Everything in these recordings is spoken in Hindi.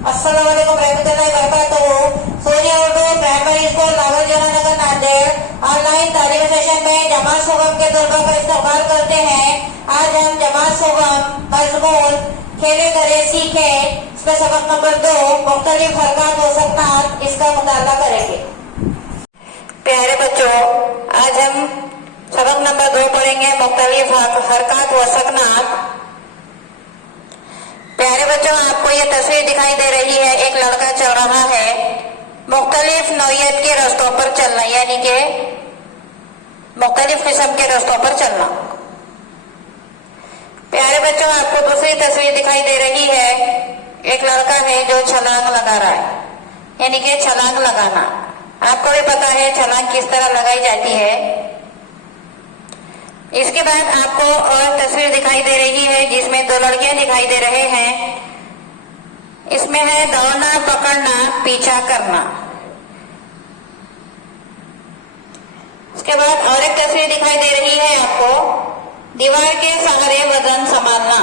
अस्सलाम वालेकुम रहमतुल्लाहि व बरकातुहू। Surya Urdu primary school Nagarjananagar Nanded online तालीमी सेशन में जमात सुगम के तलबा का इस्तकबाल करते हैं। आज हम जमात सुगम मजमून खेले करे सीखे इसका सबक नंबर 2 मुख्तलिफ हरकत व सकनात इसका मुताला करेंगे। प्यारे बच्चों, आज हम सबक नंबर 2 पढ़ेंगे मुख्तलिफ हरकत व सकनात। प्यारे बच्चों, आपको ये तस्वीर दिखाई दे रही है, एक लड़का चल रहा है मुख्तलिफ नौइयत के रास्तों पर चलना, यानी कि मुख्तलिफ किस्म के रास्तों पर चलना। प्यारे बच्चों, आपको दूसरी तस्वीर दिखाई दे रही है, एक लड़का है जो छलांग लगा रहा है, यानी कि छलांग लगाना। आपको भी पता है छलांग किस तरह लगाई जाती है। इसके बाद आपको और तस्वीर दिखाई दे रही है जिसमें 2 लड़कियां दिखाई दे रहे हैं। इसमें है दौड़ना, पकड़ना, पीछा करना। उसके बाद और एक तस्वीर दिखाई दे रही है आपको, दीवार के सहारे वजन संभालना।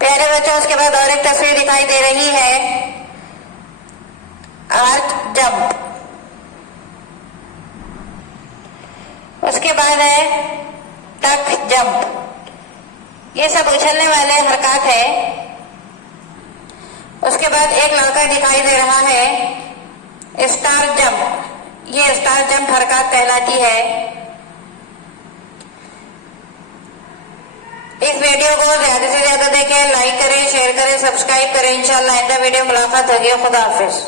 प्यारे बच्चों, उसके बाद और एक तस्वीर दिखाई दे रही है, आर्च जंप। उसके बाद है टक जंप। ये सब उछलने वाले हरकत है। उसके बाद एक लड़का दिखाई दे रहा है, स्टार जंप। ये स्टार जंप हरकत कहलाती है। इस वीडियो को ज्यादा से ज्यादा देखें, लाइक करें, शेयर करें, सब्सक्राइब करें। इंशाल्लाह आइंदा वीडियो मुलाकात होगी। खुदा हाफिज।